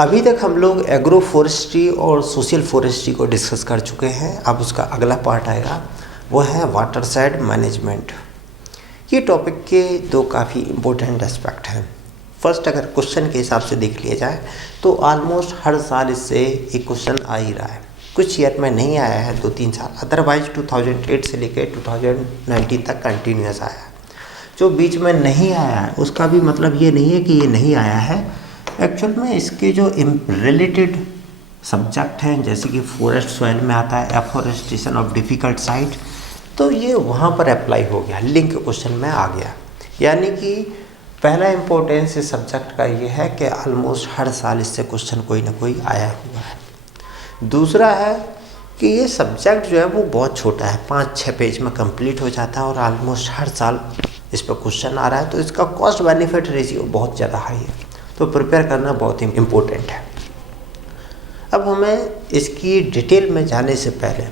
अभी तक हम लोग एग्रो फॉरेस्ट्री और सोशल फॉरेस्ट्री को डिस्कस कर चुके हैं। अब उसका अगला पार्ट आएगा, वो है वाटर साइड मैनेजमेंट। ये टॉपिक के दो काफ़ी इम्पोर्टेंट एस्पेक्ट हैं। फर्स्ट, अगर क्वेश्चन के हिसाब से देख लिया जाए तो ऑलमोस्ट हर साल इससे एक क्वेश्चन आ ही रहा है। कुछ ईयर में नहीं आया है 2-3 साल, अदरवाइज 2008 से लेकर 2019 तक कंटिन्यूस आया है। जो बीच में नहीं आया है उसका भी मतलब ये नहीं है कि ये नहीं आया है। एक्चुअल में इसके जो रिलेटेड सब्जेक्ट हैं, जैसे कि फॉरेस्ट सॉइल में आता है एफॉरेस्टेशन ऑफ डिफ़िकल्ट साइट, तो ये वहाँ पर अप्लाई हो गया, लिंक क्वेश्चन में आ गया। यानी कि पहला इम्पोर्टेंस इस सब्जेक्ट का ये है कि ऑलमोस्ट हर साल इससे क्वेश्चन कोई ना कोई आया हुआ है। दूसरा है कि ये सब्जेक्ट जो है वो बहुत छोटा है, 5-6 पेज में कंप्लीट हो जाता है और ऑलमोस्ट हर साल इस पर क्वेश्चन आ रहा है, तो इसका कॉस्ट बेनिफिट रेशियो बहुत ज़्यादा हाई है। तो प्रिपेयर करना बहुत ही इम्पोर्टेंट है। अब हमें इसकी डिटेल में जाने से पहले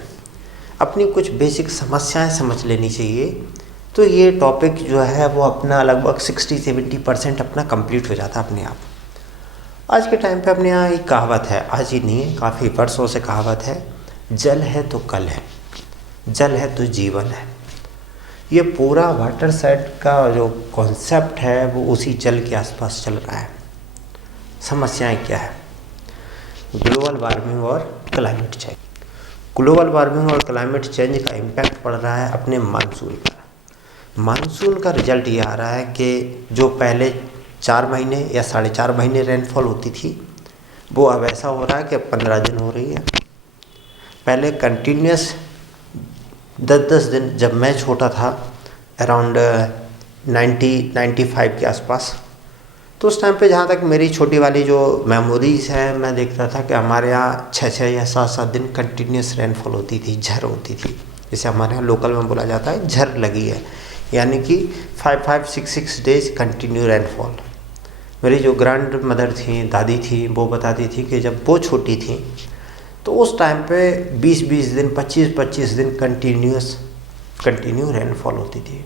अपनी कुछ बेसिक समस्याएं समझ लेनी चाहिए। तो ये टॉपिक जो है वो अपना लगभग 60-70% अपना कंप्लीट हो जाता है अपने आप। आज के टाइम पे अपने यहाँ एक कहावत है, आज ही नहीं है, काफ़ी वर्षों से कहावत है, जल है तो कल है, जल है तो जीवन है। ये पूरा वाटर साइड का जो कॉन्सेप्ट है वो उसी जल के आसपास चल रहा है। समस्याएं क्या है? ग्लोबल वार्मिंग और क्लाइमेट चेंज। ग्लोबल वार्मिंग और क्लाइमेट चेंज का इम्पैक्ट पड़ रहा है अपने मानसून पर। मानसून का रिजल्ट ये आ रहा है कि जो पहले 4 महीने या 4.5 महीने रेनफॉल होती थी, वो अब ऐसा हो रहा है कि 15 दिन हो रही है। पहले कंटिन्यूस 10-10 दिन, जब मैं छोटा था अराउंड 90-95 के आसपास, तो उस टाइम पे जहाँ तक मेरी छोटी वाली जो मेमोरीज़ है, मैं देखता था कि हमारे यहाँ 6-6 या 7-7 दिन कंटिन्यूस रेनफॉल होती थी, झर होती थी। जैसे हमारे यहाँ लोकल में बोला जाता है झर लगी है, यानी कि 5-6 डेज कंटिन्यू रेनफॉल। मेरी जो ग्रैंड मदर थी, दादी थी, वो बताती थी कि जब वो छोटी थी तो उस टाइम पे 20-20 दिन, 25-25 दिन कंटिन्यू रेनफॉल होती थी।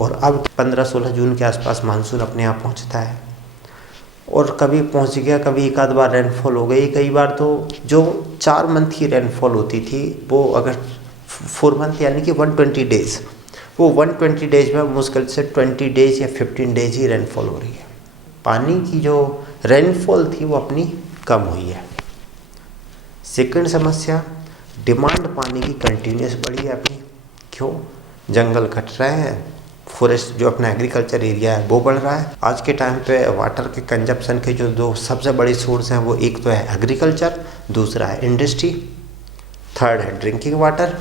और अब 15-16 जून के आसपास मानसून अपने यहाँ पहुँचता है, और कभी पहुँच गया, कभी एक आध बार रेनफॉल हो गई। कई बार तो जो 4 मंथ की रेनफॉल होती थी वो अगर 4 मंथ यानी कि 120 डेज़, वो 120 डेज में मुश्किल से 20 डेज या 15 डेज ही रेनफॉल हो रही है। पानी की जो रेनफॉल थी वो अपनी कम हुई है। सेकंड समस्या, डिमांड पानी की कंटिन्यूस बढ़ी है अपनी। क्यों? जंगल कट रहे हैं, फॉरेस्ट जो अपना एग्रीकल्चर एरिया है वो बढ़ रहा है। आज के टाइम पे वाटर के कंजप्शन के जो 2 सबसे बड़े सोर्स हैं, वो एक तो है एग्रीकल्चर, दूसरा है इंडस्ट्री, थर्ड है ड्रिंकिंग वाटर।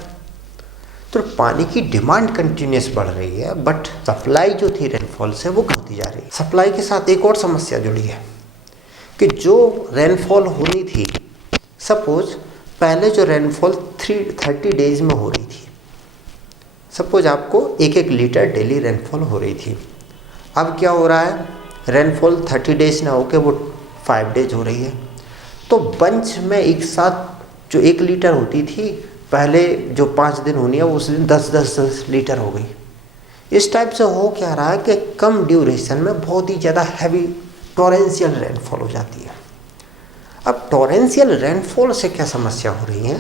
तो पानी की डिमांड कंटिन्यूस बढ़ रही है, बट सप्लाई जो थी रेनफॉल से वो कम होती जा रही है। सप्लाई के साथ एक और समस्या जुड़ी है कि जो रेनफॉल होनी थी, सपोज पहले जो रेनफॉल 30 डेज में हो रही थी, सपोज आपको 1-1 लीटर डेली रेनफॉल हो रही थी, अब क्या हो रहा है, रेनफॉल 30 डेज ना होकर वो 5 डेज हो रही है। तो बंच में एक साथ जो 1 लीटर होती थी, पहले जो 5 दिन होनी है उस दिन 10-10 लीटर हो गई। इस टाइप से हो क्या रहा है कि कम ड्यूरेशन में बहुत ही ज़्यादा हैवी टॉरेंशियल रेनफॉल हो जाती है। अब टॉरेंशियल रेनफॉल से क्या समस्या हो रही है?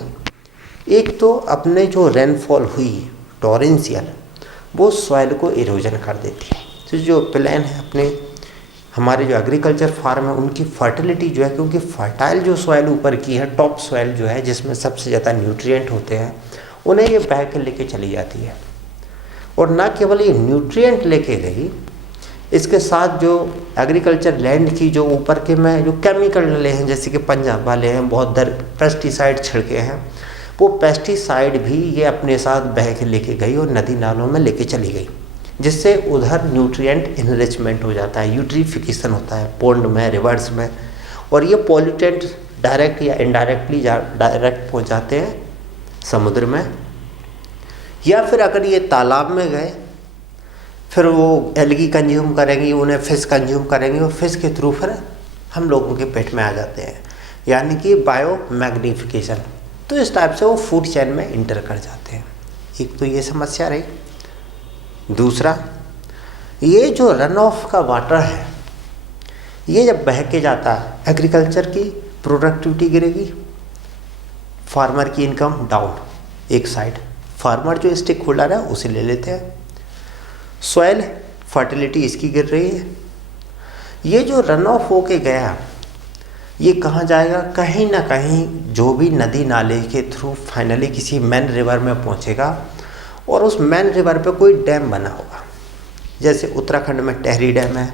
एक तो अपने जो रेनफॉल हुई टॉरेंशियल, वो सॉइल को इरोजन कर देती है। तो जो प्लान है अपने हमारे जो एग्रीकल्चर फार्म है उनकी फर्टिलिटी जो है, क्योंकि फर्टाइल जो सॉइल ऊपर की है, टॉप सॉइल जो है जिसमें सबसे ज़्यादा न्यूट्रिएंट होते हैं, उन्हें ये बह के लेके चली जाती है। और ना केवल ये न्यूट्रिएंट लेके गई, इसके साथ जो एग्रीकल्चर लैंड की जो ऊपर के में जो केमिकल डले हैं, जैसे कि पंजाब वाले हैं बहुत पेस्टिसाइड छिड़के हैं, वो पेस्टिसाइड भी ये अपने साथ बह के लेके गई और नदी नालों में लेके चली गई, जिससे उधर न्यूट्रिएंट इनरिचमेंट हो जाता है, यूट्रिफिकेशन होता है पोंड में, रिवर्स में, और ये पॉल्यूटेंट डायरेक्ट या इनडायरेक्टली डायरेक्ट पहुँच जाते हैं समुद्र में। या फिर अगर ये तालाब में गए, फिर वो एल्गी कंज्यूम करेंगी, उन्हें फिश कंज्यूम करेंगे, और फिश के थ्रू फिर हम लोगों के पेट में आ जाते हैं, यानी कि बायो मैग्नीफिकेशन। तो इस टाइप से वो फूड चेन में इंटर कर जाते हैं। एक तो ये समस्या रही। दूसरा, ये जो रन ऑफ का वाटर है, ये जब बह के जाता है, एग्रीकल्चर की प्रोडक्टिविटी गिरेगी, फार्मर की इनकम डाउन, एक साइड फार्मर जो स्टेक होल्डर है उसे ले लेते हैं, सॉइल फर्टिलिटी इसकी गिर रही है। ये जो रन ऑफ होके गया ये कहाँ जाएगा, कहीं ना कहीं जो भी नदी नाले के थ्रू फाइनली किसी मेन रिवर में पहुँचेगा और उस मेन रिवर पे कोई डैम बना होगा। जैसे उत्तराखंड में टेहरी डैम है,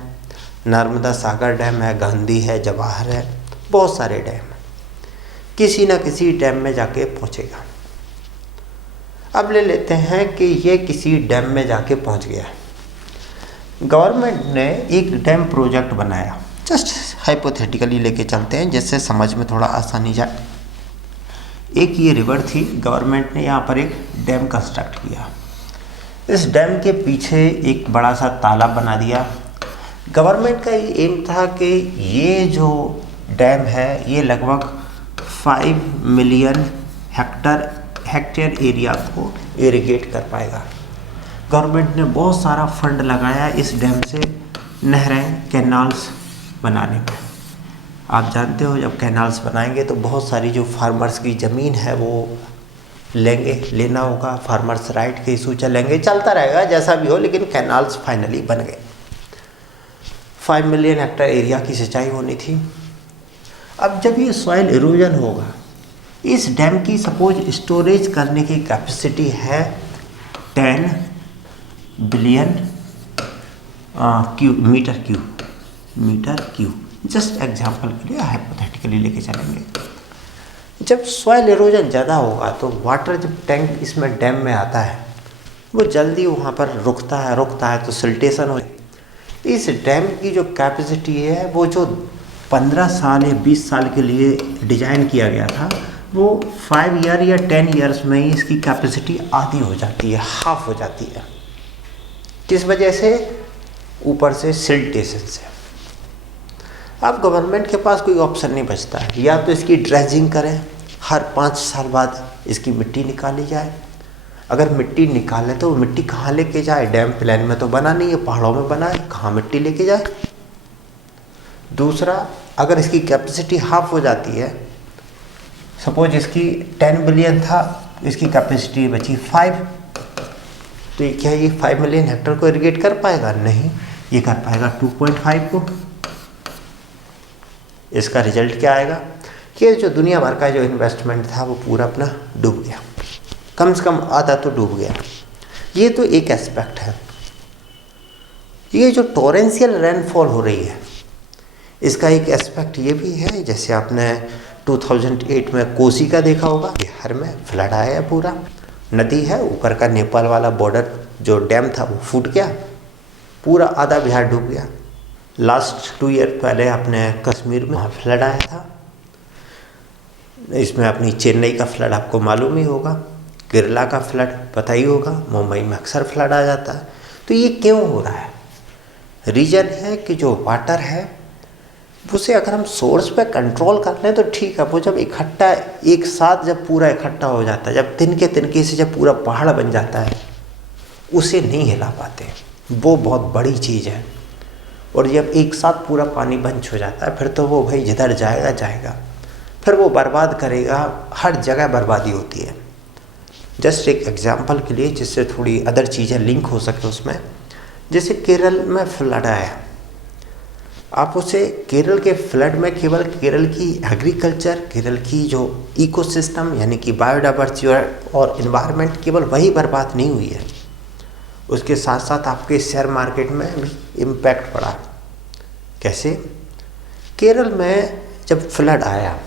नर्मदा सागर डैम है, गांधी है, जवाहर है, बहुत सारे डैम, किसी न किसी डैम में जाके पहुँचेगा। अब ले लेते हैं कि ये किसी डैम में जाके पहुँच गया, गवर्नमेंट ने एक डैम प्रोजेक्ट बनाया, जस्ट हाइपोथेटिकली लेके चलते हैं जिससे समझ में थोड़ा आसानी जाए। एक ये रिवर थी, गवर्नमेंट ने यहाँ पर एक डैम कंस्ट्रक्ट किया, इस डैम के पीछे एक बड़ा सा तालाब बना दिया। गवर्नमेंट का ये एम था कि ये जो डैम है ये लगभग 5 मिलियन हेक्टेयर एरिया को इरिगेट कर पाएगा। गवर्नमेंट ने बहुत सारा फंड लगाया इस डैम से नहरें, कैनाल्स बनाने में। आप जानते हो जब कैनाल्स बनाएंगे तो बहुत सारी जो फार्मर्स की ज़मीन है वो लेना होगा, फार्मर्स राइट के इशू चलेंगे, चलता रहेगा जैसा भी हो, लेकिन कैनाल्स फाइनली बन गए। 5 मिलियन हेक्टेयर एरिया की सिंचाई होनी थी। अब जब ये सॉइल इरोजन होगा, इस डैम की सपोज स्टोरेज करने की कैपेसिटी है 10 billion metre cube, just example के लिए हाइपोथेटिकली लेके चलेंगे। जब सॉइल इरोजन ज़्यादा होगा तो वाटर जब टैंक इसमें डैम में आता है वो जल्दी वहाँ पर रुकता है तो सिल्टेशन हो। इस डैम की जो कैपेसिटी है वो जो 15 साल या 20 साल के लिए डिज़ाइन किया गया था वो 5 ईयर या 10 ईयर्स में ही इसकी कैपेसिटी आधी हो जाती है, हाफ हो जाती है। किस वजह से? ऊपर से सिल्टेशन से। अब गवर्नमेंट के पास कोई ऑप्शन नहीं बचता है, या तो इसकी ड्रेजिंग करें, हर 5 साल बाद इसकी मिट्टी निकाली जाए। अगर मिट्टी निकाले तो मिट्टी कहाँ लेके जाए? डैम प्लान में तो बना नहीं है, पहाड़ों में बना है, कहाँ मिट्टी लेके जाए? दूसरा, अगर इसकी कैपेसिटी हाफ हो जाती है, सपोज इसकी 10 बिलियन था, इसकी कैपेसिटी बची 5, तो ये क्या ये 5 मिलियन हेक्टेयर को इरिगेट कर पाएगा? नहीं, ये कर पाएगा 2.5 को। इसका रिजल्ट क्या आएगा कि जो दुनिया भर का जो इन्वेस्टमेंट था वो पूरा अपना डूब गया, कम से कम आधा तो डूब गया। ये तो एक एस्पेक्ट है। ये जो टोरेंशियल रेनफॉल हो रही है इसका एक एस्पेक्ट ये भी है, जैसे आपने 2008 में कोसी का देखा होगा, बिहार में फ्लड आया है, पूरा नदी है, ऊपर का नेपाल वाला बॉर्डर जो डैम था वो फूट गया, पूरा आधा बिहार डूब गया। लास्ट 2 ईयर पहले आपने कश्मीर में फ्लड आया था, इसमें अपनी चेन्नई का फ्लड आपको मालूम ही होगा, केरला का फ्लड पता ही होगा, मुंबई में अक्सर फ्लड आ जाता है। तो ये क्यों हो रहा है? रीज़न है कि जो वाटर है उसे अगर हम सोर्स पे कंट्रोल कर लें तो ठीक है, वो जब इकट्ठा एक साथ जब पूरा इकट्ठा हो जाता है, जब तिनके तिनके से जब पूरा पहाड़ बन जाता है, उसे नहीं हिला पाते, वो बहुत बड़ी चीज़ है। और जब एक साथ पूरा पानी बंच हो जाता है फिर तो वो भाई जिधर जाएगा जाएगा, फिर वो बर्बाद करेगा, हर जगह बर्बादी होती है। जस्ट एक एग्जांपल के लिए जिससे थोड़ी अदर चीज़ें लिंक हो सके उसमें, जैसे केरल में फ्लड आया, आप उसे केरल के फ्लड में केवल केरल की एग्रीकल्चर, केरल की जो इकोसिस्टम यानी कि बायोडाइवर्सिटी और इन्वायरमेंट, केवल वही बर्बाद नहीं हुई है, उसके साथ साथ आपके शेयर मार्केट में भी इम्पैक्ट पड़ा। कैसे? केरल में जब फ्लड आया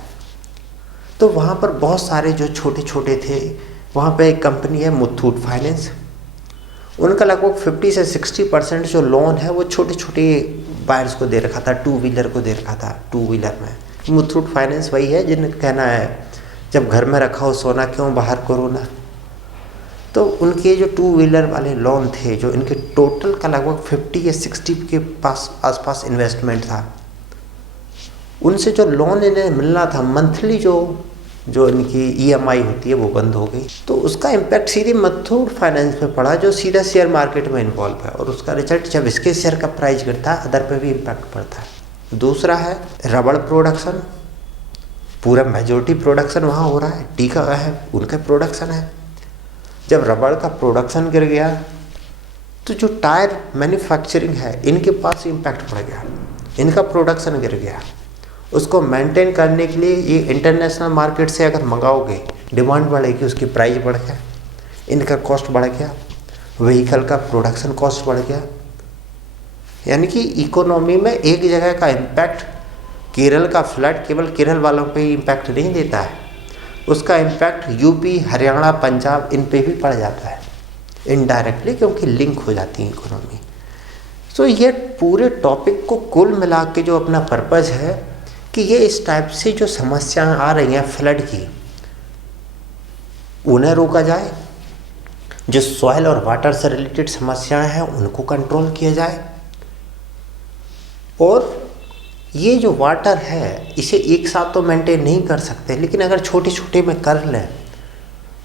तो वहाँ पर बहुत सारे जो छोटे छोटे थे, वहाँ पे एक कंपनी है मुथूट फाइनेंस, उनका लगभग 50 से 60% जो लोन है वो छोटे छोटे बायर्स को दे रखा था, 2 व्हीलर को दे रखा था। 2 व्हीलर में मुथूट फाइनेंस वही है जिनका कहना है जब घर में रखा हो सोना क्यों बाहर कोरोना। तो उनके जो 2 व्हीलर वाले लोन थे, जो इनके टोटल का लगभग 50 या 60 के पास आसपास इन्वेस्टमेंट था, उनसे जो लोन इन्हें मिलना था मंथली, जो इनकी EMI होती है वो बंद हो गई। तो उसका इम्पैक्ट सीधे मुथूट फाइनेंस पे पड़ा जो सीधा शेयर मार्केट में इन्वॉल्व है, और उसका रिजल्ट जब इसके शेयर का प्राइस गिरता है अदर पे भी इम्पैक्ट पड़ता है। दूसरा है रबड़ प्रोडक्शन, पूरा मेजॉरिटी प्रोडक्शन वहाँ हो रहा है, टी का है, उनका प्रोडक्शन है। जब रबड़ का प्रोडक्शन गिर गया तो जो टायर मैन्युफैक्चरिंग है इनके पास इम्पैक्ट पड़ गया, इनका प्रोडक्शन गिर गया। उसको मेंटेन करने के लिए ये इंटरनेशनल मार्केट से अगर मंगाओगे, डिमांड बढ़ेगी, उसकी प्राइस बढ़ गया, इनका कॉस्ट बढ़ गया, व्हीकल का प्रोडक्शन कॉस्ट बढ़ गया। यानी कि इकोनॉमी में एक जगह का इम्पैक्ट, केरल का फ्लड केवल केरल वालों पे ही इम्पैक्ट नहीं देता है, उसका इम्पैक्ट यूपी, हरियाणा, पंजाब इन पे भी पड़ जाता है इनडायरेक्टली, क्योंकि लिंक हो जाती है इकोनॉमी। तो ये पूरे टॉपिक को कुल मिला के जो अपना पर्पज़ है कि ये इस टाइप से जो समस्याएं आ रही हैं फ्लड की, उन्हें रोका जाए, जो सॉइल और वाटर से रिलेटेड समस्याएं हैं उनको कंट्रोल किया जाए, और ये जो वाटर है इसे एक साथ तो मेंटेन नहीं कर सकते, लेकिन अगर छोटे छोटे में कर लें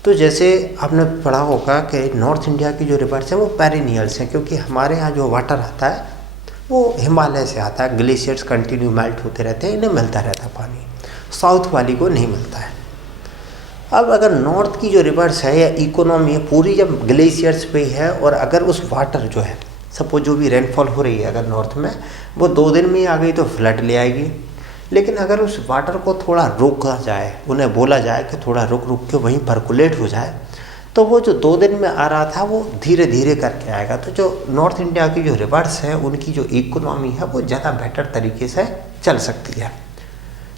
तो जैसे आपने पढ़ा होगा कि नॉर्थ इंडिया की जो रिवर्स है वो पेरिनियल्स हैं, क्योंकि हमारे यहाँ जो वाटर आता है वो हिमालय से आता है, ग्लेशियर्स कंटिन्यू मेल्ट होते रहते हैं, इन्हें मिलता रहता है पानी, साउथ वाली को नहीं मिलता है। अब अगर नॉर्थ की जो रिवर्स है या इकोनॉमी है पूरी जब ग्लेशियर्स पे है, और अगर उस वाटर जो है सपोज जो भी रेनफॉल हो रही है अगर नॉर्थ में वो 2 दिन में ही आ गई तो फ्लड ले आएगी। लेकिन अगर उस वाटर को थोड़ा रोका जाए, उन्हें बोला जाए कि थोड़ा रुक रुक के वहीं पर्कुलेट हो जाए, तो वो जो 2 दिन में आ रहा था वो धीरे धीरे करके आएगा। तो जो नॉर्थ इंडिया की जो रिवर्स है उनकी जो इकोनॉमी है वो ज़्यादा बेटर तरीके से चल सकती है।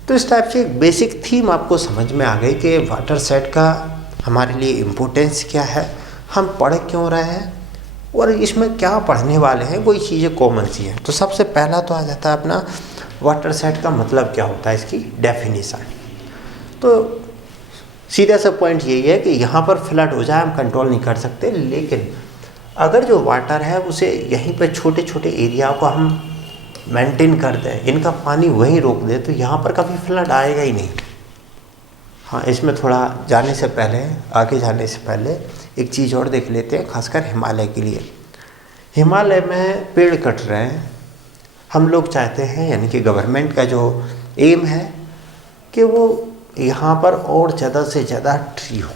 तो इस टाइप से एक बेसिक थीम आपको समझ में आ गई कि वाटर सेट का हमारे लिए इम्पोर्टेंस क्या है, हम पढ़ क्यों रहे हैं और इसमें क्या पढ़ने वाले हैं, वही चीज़ें कॉमन सी हैं। तो सबसे पहला तो आ जाता है अपना वाटर सेट का मतलब क्या होता है, इसकी डेफिनेशन। तो सीधा सा पॉइंट यही है कि यहाँ पर फ्लड हो जाए हम कंट्रोल नहीं कर सकते, लेकिन अगर जो वाटर है उसे यहीं पर छोटे छोटे एरिया को हम मेंटेन कर दें, इनका पानी वहीं रोक दे, तो यहाँ पर कभी फ्लड आएगा ही नहीं। हाँ, इसमें थोड़ा जाने से पहले, आगे जाने से पहले एक चीज़ और देख लेते हैं, खासकर हिमालय के लिए। हिमालय में पेड़ कट रहे हैं, हम लोग चाहते हैं, यानी कि गवर्नमेंट का जो एम है कि वो यहाँ पर और ज़्यादा से ज़्यादा ट्री हों।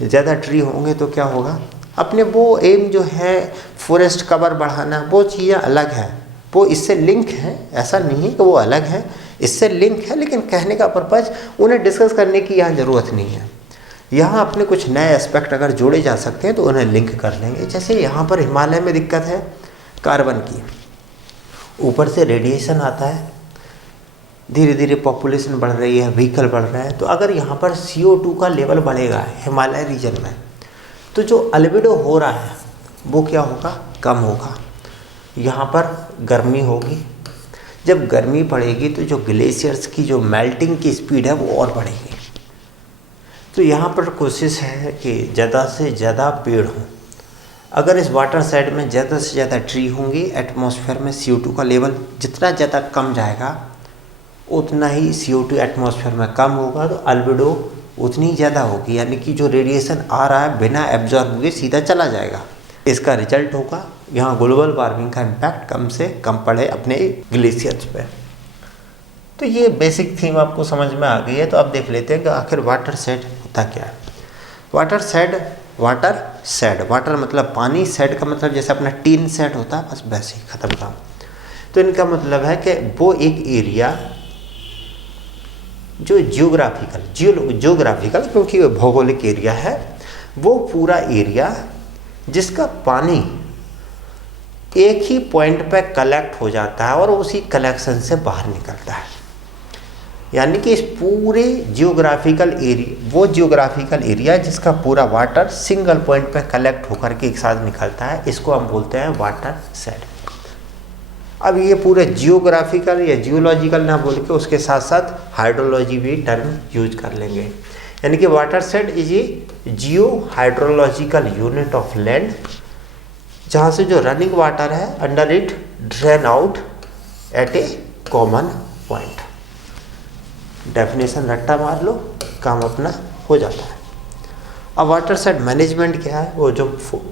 ज़्यादा ट्री होंगे तो क्या होगा, अपने वो एम जो है फॉरेस्ट कवर बढ़ाना, वो चीज़ें अलग हैं, वो इससे लिंक है, ऐसा नहीं है कि वो अलग है, इससे लिंक है, लेकिन कहने का पर्पज़ उन्हें डिस्कस करने की यहाँ ज़रूरत नहीं है। यहाँ अपने कुछ नए एस्पेक्ट अगर जोड़े जा सकते हैं तो उन्हें लिंक कर लेंगे। जैसे यहाँ पर हिमालय में दिक्कत है कार्बन की, ऊपर से रेडिएशन आता है, धीरे धीरे पॉपुलेशन बढ़ रही है, व्हीकल बढ़ रहा है, तो अगर यहाँ पर CO2 का लेवल बढ़ेगा हिमालय रीजन में, तो जो अल्बिडो हो रहा है वो क्या होगा, कम होगा। यहाँ पर गर्मी होगी, जब गर्मी पड़ेगी तो जो ग्लेशियर्स की जो मेल्टिंग की स्पीड है वो और बढ़ेगी। तो यहाँ पर कोशिश है कि ज़्यादा से ज़्यादा पेड़ हों। अगर इस वाटर साइड में ज़्यादा से ज़्यादा ट्री होंगी, एटमॉस्फेयर में CO2 का लेवल जितना ज़्यादा कम जाएगा उतना ही CO2 एटमॉस्फेयर में कम होगा, तो अल्बिडो उतनी ही ज़्यादा होगी, यानी कि जो रेडिएशन आ रहा है बिना एब्जॉर्ब हुए सीधा चला जाएगा। इसका रिजल्ट होगा यहाँ ग्लोबल वार्मिंग का इम्पैक्ट कम से कम पड़े अपने ग्लेशियर्स पे। तो ये बेसिक थीम आपको समझ में आ गई है। तो अब देख लेते हैं कि आखिर वाटर सेट होता क्या है। वाटर सेट, वाटर मतलब पानी, सेट का मतलब जैसे अपना टीन सेट होता है, बस वैसे ही ख़त्म काम। तो इनका मतलब है कि वो एक एरिया जो जियोग्राफिकल क्योंकि वो भौगोलिक एरिया है, वो पूरा एरिया जिसका पानी एक ही पॉइंट पे कलेक्ट हो जाता है और उसी कलेक्शन से बाहर निकलता है। यानी कि इस पूरे जियोग्राफिकल एरिया जिसका पूरा वाटर सिंगल पॉइंट पे कलेक्ट होकर के एक साथ निकलता है, इसको हम बोलते हैं वाटर सेट। अब ये पूरे जियोग्राफिकल या जियोलॉजिकल ना बोल के उसके साथ साथ हाइड्रोलॉजी भी टर्म यूज कर लेंगे। यानी कि water set is a Jio hydrological unit of land, जहाँ से जो रनिंग वाटर है under it drain out at A common point. Definition रट्टा मार लो, काम अपना हो जाता है। अब वाटर साइड मैनेजमेंट क्या है, वो जो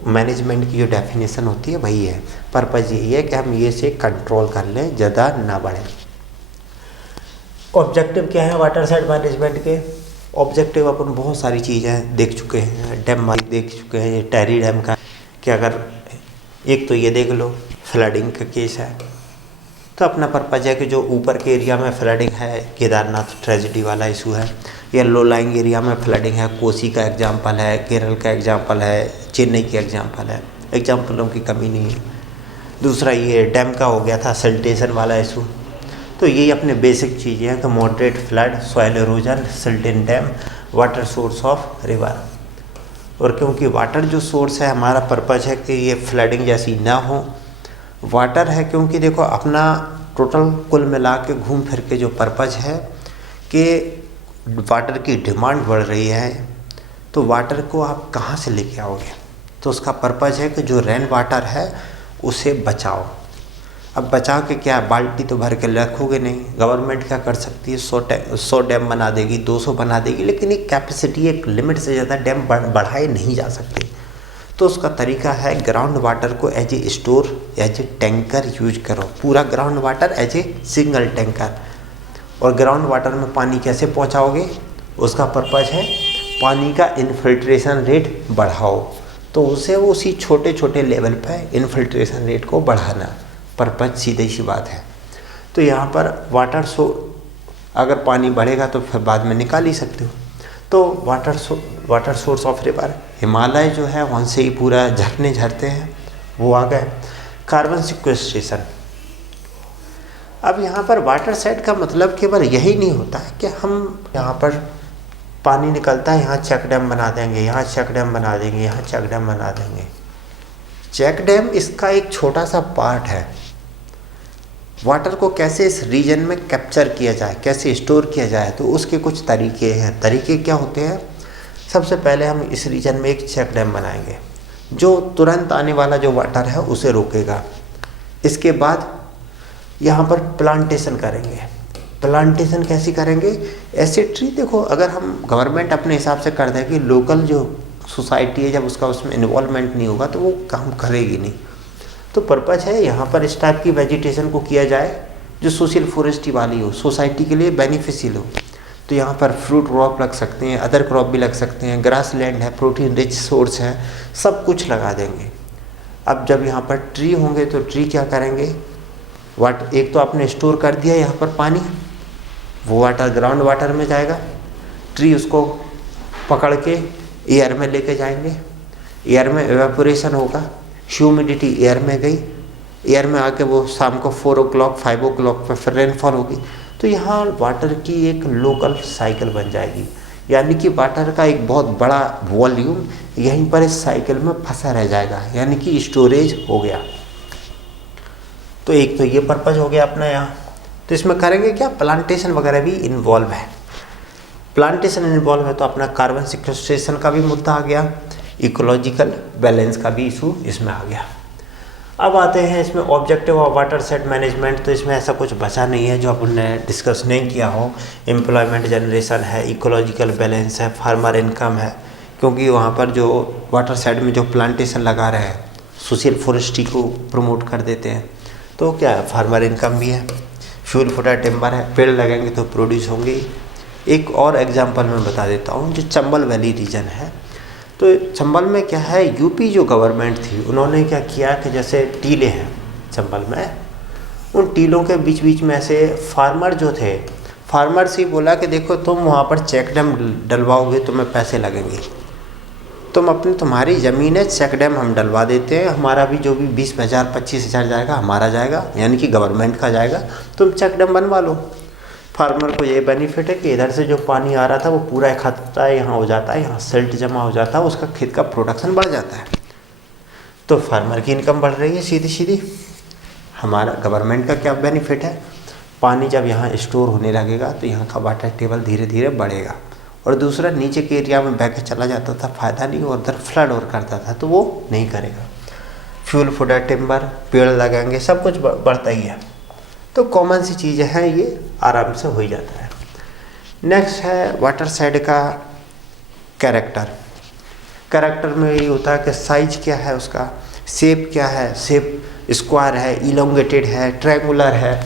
मैनेजमेंट की जो डेफिनेशन होती है वही है, पर्पज़ यही है कि हम ये से कंट्रोल कर लें, ज़्यादा ना बढ़े। ऑब्जेक्टिव क्या है वाटर साइड मैनेजमेंट के? ऑब्जेक्टिव अपन बहुत सारी चीज़ें देख चुके हैं, डैम देख चुके हैं, ये टेरी डैम का कि अगर एक तो ये देख लो फ्लडिंग का केस है, तो अपना पर्पज़ है कि जो ऊपर के एरिया में फ्लडिंग है, केदारनाथ ट्रेजिडी वाला इशू है, या लो लाइंग एरिया में फ्लडिंग है, कोसी का एग्जाम्पल है, केरल का एग्जाम्पल है, चेन्नई की एग्जाम्पल है, एग्जाम्पलों की कमी नहीं है। दूसरा ये डैम का हो गया था सिल्टेशन वाला इशू। तो यही अपने बेसिक चीज़ें हैं, तो moderate flood, soil halogen, silt in dam, water source of river. और क्योंकि वाटर जो सोर्स है, हमारा पर्पज़ है कि ये फ्लडिंग जैसी ना हो, वाटर है क्योंकि देखो अपना टोटल कुल मिला के घूम फिर के जो पर्पज़ है कि वाटर की डिमांड बढ़ रही है, तो वाटर को आप कहाँ से लेके आओगे? तो उसका पर्पज़ है कि जो रेन वाटर है उसे बचाओ। अब बचा के क्या, बाल्टी तो भर के रखोगे नहीं। गवर्नमेंट क्या कर सकती है, 100 डैम बना देगी, 200 बना देगी, लेकिन एक कैपेसिटी, एक लिमिट से ज़्यादा डैम बढ़ाए नहीं जा सकते। तो उसका तरीका है ग्राउंड वाटर को as a store, as a tanker use करो, पूरा ground water as a single tanker. और ग्राउंड वाटर में पानी कैसे पहुंचाओगे? उसका पर्पज़ है पानी का इनफिल्ट्रेशन रेट बढ़ाओ, तो उसे उसी छोटे छोटे लेवल पर इनफिल्ट्रेशन रेट को बढ़ाना, पर्पज़ सीधी सी बात है। तो यहाँ पर अगर पानी बढ़ेगा तो फिर बाद में निकाल ही सकते हो। तो water source of river, Himalaya जो है वहाँ से ही पूरा झरने झरते हैं, वो आ गए। कार्बन सिक्वेस्ट्रेशन, अब यहाँ पर वाटर साइड का मतलब केवल यही नहीं होता है कि हम यहाँ पर पानी निकलता है, यहाँ चेक डैम बना देंगे, यहाँ चेक डैम बना देंगे, यहाँ चेक डैम बना देंगे। चेक डैम इसका एक छोटा सा पार्ट है। वाटर को कैसे इस रीजन में कैप्चर किया जाए, कैसे स्टोर किया जाए, तो उसके कुछ तरीके हैं। तरीके क्या होते हैं? सबसे पहले हम इस रीजन में एक चेक डैम बनाएंगे जो तुरंत आने वाला जो वाटर है उसे रोकेगा। इसके बाद यहाँ पर प्लांटेशन करेंगे। प्लांटेशन कैसी करेंगे? ऐसे ट्री, देखो अगर हम गवर्नमेंट अपने हिसाब से कर देगी, लोकल जो सोसाइटी है जब उसका उसमें इन्वॉल्वमेंट नहीं होगा तो वो काम करेगी नहीं। तो पर्पज़ है यहाँ पर इस टाइप की वेजिटेशन को किया जाए जो सोशल फॉरेस्ट्री वाली हो, सोसाइटी के लिए बेनिफिशियल हो। तो यहाँ पर फ्रूट क्रॉप लग सकते हैं, अदर क्रॉप भी लग सकते हैं, ग्रास लैंड है, प्रोटीन रिच सोर्स है, सब कुछ लगा देंगे। अब जब यहाँ पर ट्री होंगे तो ट्री क्या करेंगे, एक तो आपने स्टोर कर दिया यहाँ पर पानी, वो वाटर ग्राउंड वाटर में जाएगा, ट्री उसको पकड़ के एयर में लेके जाएंगे, एयर में एवेपोरेशन होगा, ह्यूमिडिटी एयर में गई, एयर में आके वो शाम को 4 o'clock 5 o'clock पर फिर रेनफॉल होगी। तो यहाँ वाटर की एक लोकल साइकिल बन जाएगी, यानी कि वाटर का एक बहुत बड़ा वॉल्यूम यहीं पर इस साइकिल में फंसा रह जाएगा, यानी कि स्टोरेज हो गया। तो एक तो ये पर्पज़ हो गया अपना यहाँ। तो इसमें करेंगे क्या, प्लांटेशन वगैरह भी इन्वॉल्व है। प्लांटेशन इन्वॉल्व है तो अपना कार्बन सिक्वेस्ट्रेशन का भी मुद्दा आ गया, इकोलॉजिकल बैलेंस का भी इशू इसमें आ गया। अब आते हैं इसमें objective of water side management. तो इसमें ऐसा कुछ बचा नहीं है जो अपन ने डिस्कस नहीं किया हो। एम्प्लॉयमेंट जनरेशन है, इकोलॉजिकल बैलेंस है, फार्मर इनकम है, क्योंकि वहाँ पर जो वाटर साइड में जो प्लांटेशन लगा रहे हैं सोशल फॉरेस्ट्री को प्रमोट कर देते हैं, तो क्या है, फार्मर इनकम भी है, फ्यूल फूडर टिम्बर है, पेड़ लगेंगे तो प्रोड्यूस होंगे। एक और एग्जांपल मैं बता देता हूँ, जो चंबल वैली रीजन है, तो चंबल में क्या है, यूपी जो गवर्नमेंट थी उन्होंने क्या किया कि जैसे टीले हैं चंबल में, उन टीलों के बीच बीच में ऐसे फार्मर जो थे, फार्मर से बोला कि देखो तुम वहाँ पर चेक डैम डलवाओगे तुम्हें पैसे लगेंगे, तुम्हारी ज़मीन है, चेक डैम हम डलवा देते हैं, हमारा भी जो भी 20,000 25,000 जाएगा हमारा जाएगा, यानी कि गवर्नमेंट का जाएगा, तुम चेक डैम बनवा लो। फार्मर को ये बेनिफिट है कि इधर से जो पानी आ रहा था वो पूरा इकट्ठा यहाँ हो जाता है, यहाँ सिल्ट जमा हो जाता है, उसका खेत का प्रोडक्शन बढ़ जाता है, तो फार्मर की इनकम बढ़ रही है सीधी सीधी। हमारा गवर्नमेंट का क्या बेनिफिट है, पानी जब यहाँ स्टोर होने लगेगा तो यहाँ का वाटर टेबल धीरे धीरे बढ़ेगा। और दूसरा, नीचे के एरिया में बह के चला जाता था, फ़ायदा नहीं, और उधर फ्लड और करता था, तो वो नहीं करेगा। फ्यूल फूडर टिम्बर, पेड़ लगाएंगे, सब कुछ बढ़ता ही है। तो कॉमन सी चीज़ें हैं, ये आराम से हो ही जाता है। नेक्स्ट है वाटर साइड का कैरेक्टर। कैरेक्टर में ये होता है कि साइज क्या है उसका, शेप क्या है, शेप स्क्वायर है, इलोंगेटेड है, ट्रायंगुलर है,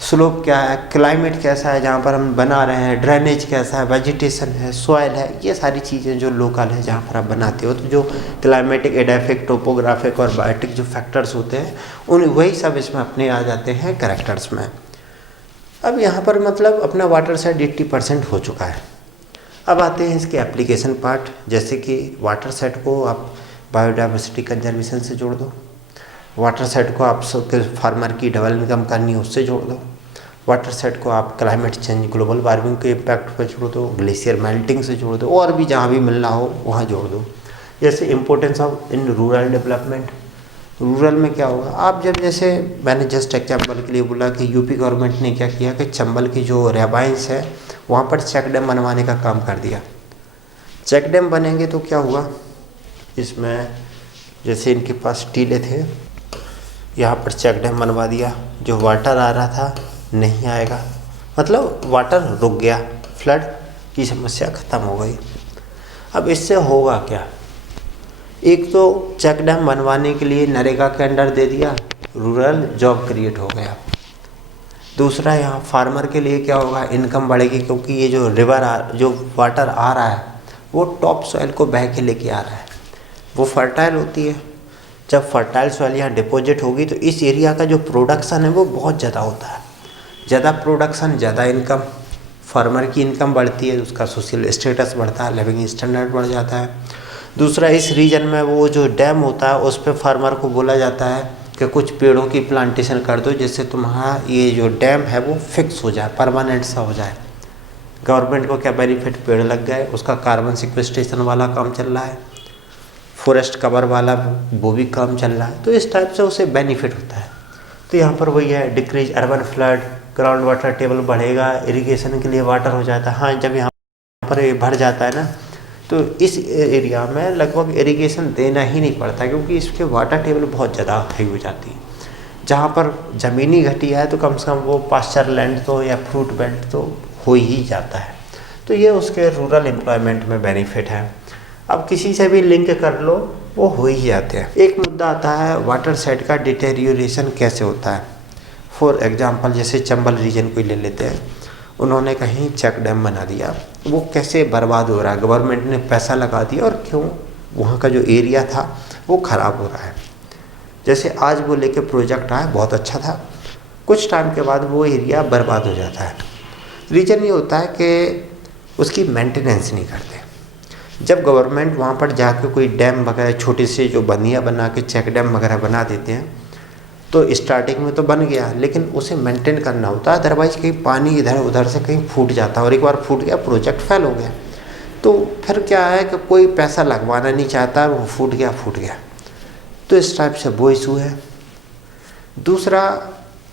स्लोप क्या है, क्लाइमेट कैसा है जहाँ पर हम बना रहे हैं, ड्रेनेज कैसा है, वेजिटेशन है, सॉइल है, ये सारी चीज़ें जो लोकल है जहाँ पर आप बनाते हो। तो जो क्लाइमेटिक, एडाफिक, टोपोग्राफिक और बायोटिक जो फैक्टर्स होते हैं उन वही सब इसमें अपने आ जाते हैं कैरेक्टर्स में। अब यहाँ पर मतलब अपना वाटर सेट 80% हो चुका है। अब आते हैं इसके एप्लीकेशन पार्ट, जैसे कि वाटर सेट को आप बायोडाइवर्सिटी कंजर्वेशन से जोड़ दो, वाटर सेट को आप सबके फार्मर की डबल इनकम करनी है उससे जोड़ दो, वाटर सेट को आप क्लाइमेट चेंज, ग्लोबल वार्मिंग के इम्पैक्ट पर जोड़ दो, ग्लेशियर मेल्टिंग से जोड़ दो, और भी जहाँ भी मिलना हो वहाँ जोड़ दो। जैसे importance of in rural development, rural में क्या होगा, आप जब जैसे मैंने जस्ट एग्जाम्पल के लिए बोला कि यूपी गवर्नमेंट ने क्या किया कि चंबल की जो रेबाइंस है वहाँ पर चेक डैम बनवाने का काम कर दिया। चेक डैम बनेंगे तो क्या हुआ, इसमें जैसे इनके पास टीले थे, यहाँ पर चेक डैम बनवा दिया, जो वाटर आ रहा था नहीं आएगा, मतलब वाटर रुक गया, फ्लड की समस्या ख़त्म हो गई। अब इससे होगा क्या, एक तो चेक डैम बनवाने के लिए नरेगा के अंडर दे दिया, रूरल जॉब क्रिएट हो गया। दूसरा यहाँ फार्मर के लिए क्या होगा, इनकम बढ़ेगी, क्योंकि ये जो जो वाटर आ रहा है वो टॉप सॉइल को बह के लेके आ रहा है, वो फर्टाइल होती है। जब फर्टाइल सॉइल यहाँ डिपॉजिट होगी तो इस एरिया का जो प्रोडक्शन है वो बहुत ज़्यादा होता है, ज़्यादा प्रोडक्शन ज़्यादा इनकम, फार्मर की इनकम बढ़ती है, उसका सोशल स्टेटस बढ़ता है, लिविंग स्टैंडर्ड बढ़ जाता है। दूसरा, इस रीजन में वो जो डैम होता है उस पर फार्मर को बोला जाता है कि कुछ पेड़ों की प्लांटेशन कर दो जिससे तुम्हारा ये जो डैम है वो फिक्स हो जाए, परमानेंट सा हो जाए। गवर्नमेंट को क्या बेनिफिट, पेड़ लग गए, उसका कार्बन सिक्वेस्ट्रेशन वाला काम चल रहा है, फॉरेस्ट कवर वाला वो भी काम चल रहा है, तो इस टाइप से उसे बेनिफिट होता है। तो यहाँ पर वही है, decrease urban flood, ground water table बढ़ेगा, इरिगेशन के लिए वाटर हो जाता है। हाँ, जब यहाँ पर ये भर जाता है ना तो इस एरिया में लगभग इरिगेशन देना ही नहीं पड़ता, क्योंकि इसके वाटर टेबल बहुत ज़्यादा हाई हो जाती है। जहाँ पर ज़मीनी घटिया है तो कम से कम वो पास्चर लैंड तो या फ्रूट बेल्ट तो हो ही जाता है। तो ये उसके रूरल एम्प्लॉयमेंट में बेनिफिट है। अब किसी से भी लिंक कर लो वो हो ही जाते हैं। एक मुद्दा आता है वाटर सेट का डिटेरियोरेशन कैसे होता है। फॉर एग्जांपल जैसे चंबल रीजन को ले लेते हैं, उन्होंने कहीं चेक डैम बना दिया, वो कैसे बर्बाद हो रहा है, गवर्नमेंट ने पैसा लगा दिया और क्यों वहाँ का जो एरिया था वो ख़राब हो रहा है। जैसे आज वो लेके प्रोजेक्ट आया, बहुत अच्छा था, कुछ टाइम के बाद वो एरिया बर्बाद हो जाता है। रीज़न ये होता है कि उसकी मेंटेनेंस नहीं करते। जब गवर्नमेंट वहाँ पर जाकर कोई डैम वगैरह छोटे से जो बंदियाँ बना के चेक डैम वगैरह बना देते हैं तो स्टार्टिंग में तो बन गया, लेकिन उसे मेंटेन करना होता है, अदरवाइज कहीं पानी इधर उधर से कहीं फूट जाता है और एक बार फूट गया प्रोजेक्ट फेल हो गया। तो फिर क्या है कि कोई पैसा लगवाना नहीं चाहता, वो फूट गया। तो इस टाइप से वो इशू है। दूसरा,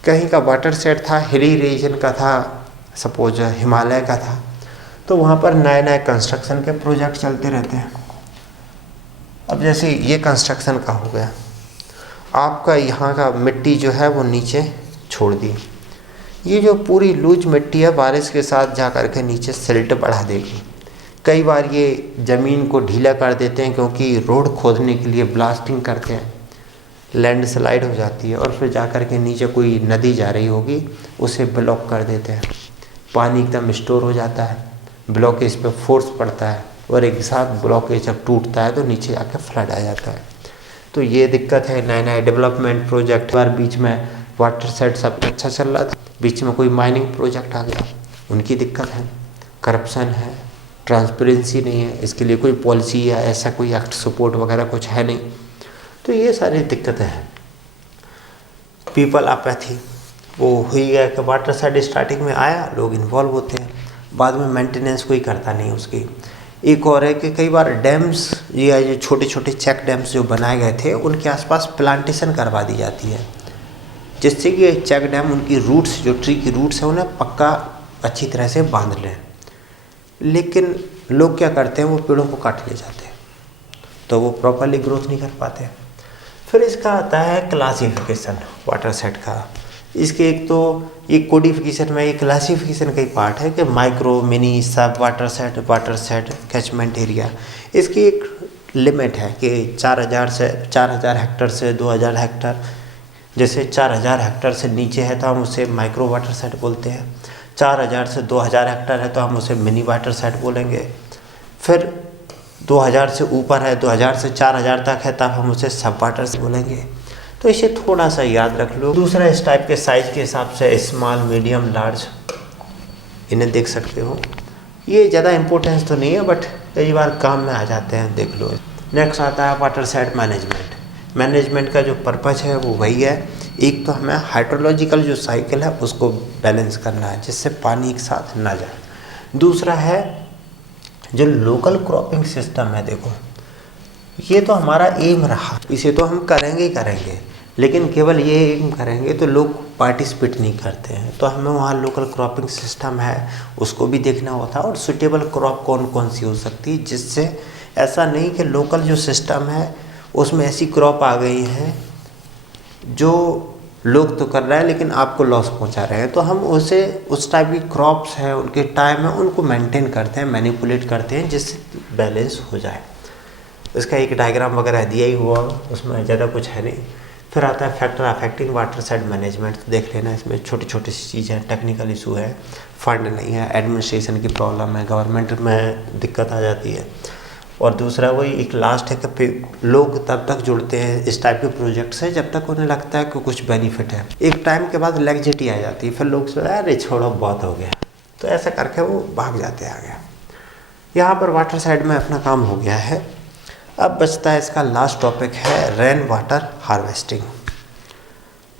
कहीं का वाटर सेट था, हिली रीजन का था, सपोज हिमालय का था, तो वहाँ पर नए नए कंस्ट्रक्शन के प्रोजेक्ट चलते रहते हैं। अब जैसे ये कंस्ट्रक्शन का हो गया, आपका यहाँ का मिट्टी जो है वो नीचे छोड़ दी, ये जो पूरी लूज मिट्टी है बारिश के साथ जा कर के नीचे सिल्ट बढ़ा देगी। कई बार ये ज़मीन को ढीला कर देते हैं, क्योंकि रोड खोदने के लिए ब्लास्टिंग करते हैं, लैंड स्लाइड हो जाती है और फिर जा कर के नीचे कोई नदी जा रही होगी उसे ब्लॉक कर देते हैं, पानी एकदम स्टोर हो जाता है, ब्लॉकेज पे फोर्स पड़ता है और एक साथ ब्लॉकेज जब टूटता है तो नीचे आके फ्लड आ जाता है। तो ये दिक्कत है। नए नए डेवलपमेंट प्रोजेक्ट, बार बीच में वाटर सेट सब अच्छा चल रहा था, बीच में कोई माइनिंग प्रोजेक्ट आ गया, उनकी दिक्कत है, करप्शन है, ट्रांसपेरेंसी नहीं है, इसके लिए कोई पॉलिसी या ऐसा कोई एक्ट सपोर्ट वगैरह कुछ है नहीं। तो ये सारी दिक्कतें हैं। पीपल अपैथी वो हुई है कि वाटर सेट स्टार्टिंग में आया, लोग इन्वॉल्व होते हैं, बाद में मेंटेनेंस कोई करता नहीं उसकी। एक और है कि कई बार डैम्स या ये छोटे छोटे चेक डैम्स जो बनाए गए थे उनके आसपास प्लांटेशन करवा दी जाती है, जिससे कि चेक डैम उनकी रूट्स, जो ट्री की रूट्स हैं, उन्हें पक्का अच्छी तरह से बांध लें। लेकिन लोग क्या करते हैं, वो पेड़ों को काट ले जाते हैं, तो वो प्रॉपरली ग्रोथ नहीं कर पाते। फिर इसका आता है क्लासिफिकेशन वाटर सेट का। इसके एक तो ये कोडिफिकेशन में, ये क्लासिफिकेशन का ही पार्ट है कि माइक्रो, मिनी, सब वाटर सेट, कैचमेंट एरिया। इसकी एक लिमिट है कि 4000 हेक्टर से 2000 हेक्टर। जैसे 4000 हेक्टर से नीचे है तो हम उसे माइक्रो वाटर सेट बोलते हैं, 4000 से 2000 हेक्टर है तो हम उसे मिनी वाटर सेट बोलेंगे। फिर 2000 से ऊपर है, 2000 से 4000 तक है, तब हम उसे सब वाटर सेट बोलेंगे। तो इसे थोड़ा सा याद रख लो। दूसरा इस टाइप के साइज़ के हिसाब से स्मॉल, मीडियम, लार्ज, इन्हें देख सकते हो। ये ज़्यादा इम्पोर्टेंस तो नहीं है बट कई बार काम में आ जाते हैं, देख लो। नेक्स्ट आता है वाटर सेट मैनेजमेंट। मैनेजमेंट का जो पर्पज़ है वो वही है, एक तो हमें हाइड्रोलॉजिकल जो साइकिल है उसको बैलेंस करना है जिससे पानी एक साथ ना जाए। दूसरा है जो लोकल क्रॉपिंग सिस्टम है, देखो ये तो हमारा एम रहा, इसे तो हम करेंगे ही करेंगे, लेकिन केवल ये एम करेंगे तो लोग पार्टिसिपेट नहीं करते हैं। तो हमें वहाँ लोकल क्रॉपिंग सिस्टम है उसको भी देखना होता है, और सुटेबल क्रॉप कौन कौन सी हो सकती है, जिससे ऐसा नहीं कि लोकल जो सिस्टम है उसमें ऐसी क्रॉप आ गई हैं जो लोग तो कर रहे हैं लेकिन आपको लॉस पहुंचा रहे हैं। तो हम उसे उस टाइप की क्रॉप्स हैं, उनके टाइम है, उनको मेंटेन करते हैं, मैनिपुलेट करते हैं जिससे बैलेंस हो जाए। इसका एक डायग्राम वगैरह दिया ही हुआ, उसमें ज़्यादा कुछ है नहीं। फिर आता है factor affecting water set management. देख लेना, इसमें छोटी छोटी सी चीज़ें हैं, टेक्निकल इशू है, फंड नहीं है, एडमिनिस्ट्रेशन की प्रॉब्लम है, गवर्नमेंट में दिक्कत आ जाती है। और दूसरा वही एक लास्ट है कि लोग तब तक जुड़ते हैं इस टाइप के प्रोजेक्ट से जब तक उन्हें लगता है कि कुछ बेनिफिट है। एक टाइम के बाद लैग्जिटी आ जाती है, फिर लोग सोचते हैं अरे छोड़ो बहुत हो गया, तो ऐसा करके वो भाग जाते हैं आगे। यहाँ पर वाटर साइड में अपना काम हो गया है। अब बचता है इसका लास्ट टॉपिक है rain water harvesting.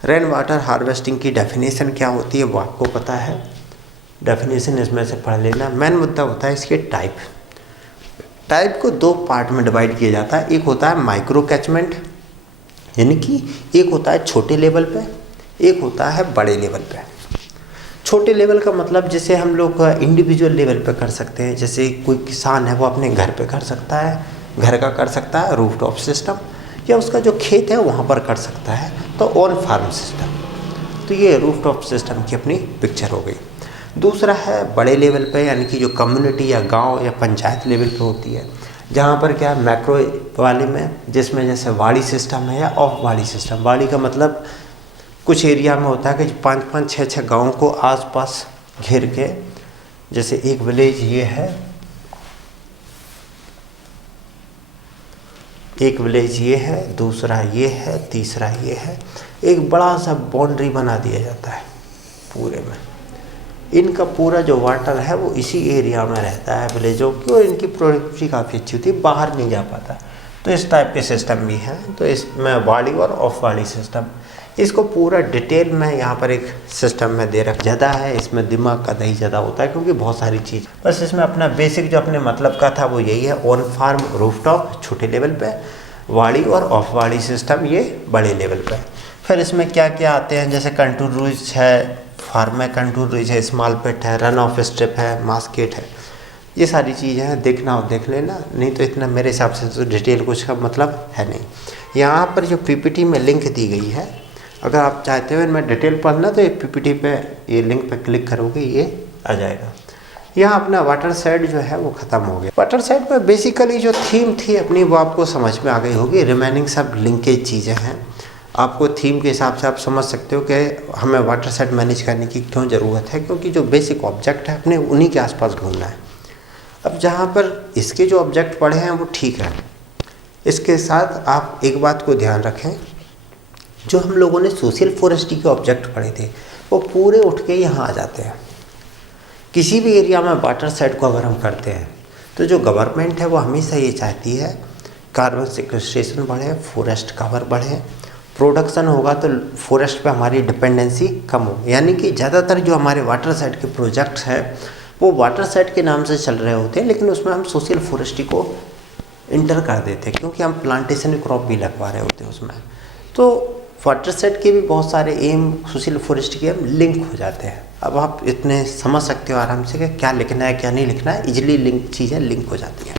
Rain water harvesting की डेफिनेशन क्या होती है वो आपको पता है, डेफिनेशन इसमें से पढ़ लेना। मेन मुद्दा होता है इसके टाइप को दो पार्ट में डिवाइड किया जाता है। एक होता है माइक्रो कैचमेंट, यानी कि एक होता है छोटे लेवल पे, एक होता है बड़े लेवल पे। छोटे लेवल का मतलब जैसे हम लोग इंडिविजुअल लेवल पे कर सकते हैं, जैसे कोई किसान है वो अपने घर पे कर सकता है, घर का कर सकता है रूफटॉप सिस्टम, या उसका जो खेत है वहाँ पर कर सकता है तो ऑन फार्म सिस्टम। तो ये रूफटॉप सिस्टम की अपनी पिक्चर हो गई। दूसरा है बड़े लेवल पे, यानी कि जो कम्युनिटी या गांव या पंचायत लेवल पे होती है, जहाँ पर क्या है मैक्रो वाले में, जिसमें जैसे वाड़ी सिस्टम है या ऑफ वाड़ी सिस्टम। वाड़ी का मतलब कुछ एरिया में होता है कि 5-5, 6-6 गाँव को आसपास घेर के, जैसे एक विलेज ये है, एक विलेज ये है, दूसरा ये है, तीसरा ये है, एक बड़ा सा बाउंड्री बना दिया जाता है पूरे में। इनका पूरा जो वाटर है वो इसी एरिया में रहता है विलेजों की, और इनकी प्रोडक्टिविटी काफ़ी अच्छी होती है, बाहर नहीं जा पाता। तो इस टाइप के सिस्टम भी हैं। तो इसमें वाड़ी और ऑफ वाड़ी सिस्टम, इसको पूरा डिटेल में यहाँ पर एक सिस्टम में दे रखा ज़्यादा है, इसमें दिमाग का दही ज़्यादा होता है क्योंकि बहुत सारी चीज़, बस इसमें अपना बेसिक जो अपने मतलब का था वो यही है, ऑन फार्म रूफटॉप छोटे लेवल पे, वाड़ी और ऑफ वाड़ी सिस्टम ये बड़े लेवल पे। फिर इसमें क्या क्या आते हैं, जैसे कंटूर रूज है, फार्म में कंटूर रूज है, स्मॉल पिट है, रन ऑफ स्ट्रिप है, मास्केट है, ये सारी चीज़ें हैं। देखना हो देख लेना, नहीं तो इतना मेरे हिसाब से तो डिटेल कुछ का मतलब है नहीं। यहाँ पर जो पीपीटी में लिंक दी गई है, अगर आप चाहते हो इनमें डिटेल पढ़ना तो ये पीपीटी पे ये लिंक पे क्लिक करोगे ये आ जाएगा। यहाँ अपना वाटर साइड जो है वो ख़त्म हो गया। वाटर साइड पर बेसिकली जो थीम थी अपनी वो आपको समझ में आ गई होगी। रिमेनिंग सब लिंकेज चीज़ें हैं, आपको थीम के हिसाब से आप समझ सकते हो कि हमें वाटर साइड मैनेज करने की क्यों ज़रूरत है, क्योंकि जो बेसिक ऑब्जेक्ट है अपने उन्हीं के आसपास घूमना है। अब जहाँ पर इसके जो ऑब्जेक्ट पढ़े हैं वो ठीक है, इसके साथ आप एक बात को ध्यान रखें, जो हम लोगों ने सोशल फॉरेस्ट्री के ऑब्जेक्ट पढ़े थे वो पूरे उठ के यहाँ आ जाते हैं। किसी भी एरिया में वाटर साइड को अगर हम करते हैं तो जो गवर्नमेंट है वो हमेशा ये चाहती है कार्बन सिक्वेस्ट्रेशन बढ़े, फॉरेस्ट कवर बढ़े, प्रोडक्शन होगा तो फॉरेस्ट पे हमारी डिपेंडेंसी कम हो। यानी कि ज़्यादातर जो हमारे वाटर साइड के प्रोजेक्ट्स हैं वो वाटर साइड के नाम से चल रहे होते हैं, लेकिन उसमें हम सोशल फॉरेस्ट्री को इंटर कर देते हैं क्योंकि हम प्लांटेशन क्रॉप भी लगवा रहे होते हैं उसमें। तो वाटर साइड के भी बहुत सारे एम सोशल फॉरेस्ट्री के एम लिंक हो जाते हैं। अब आप इतने समझ सकते हो आराम से कि क्या लिखना है क्या नहीं लिखना है, इजीली लिंक चीज़ें लिंक हो जाती हैं।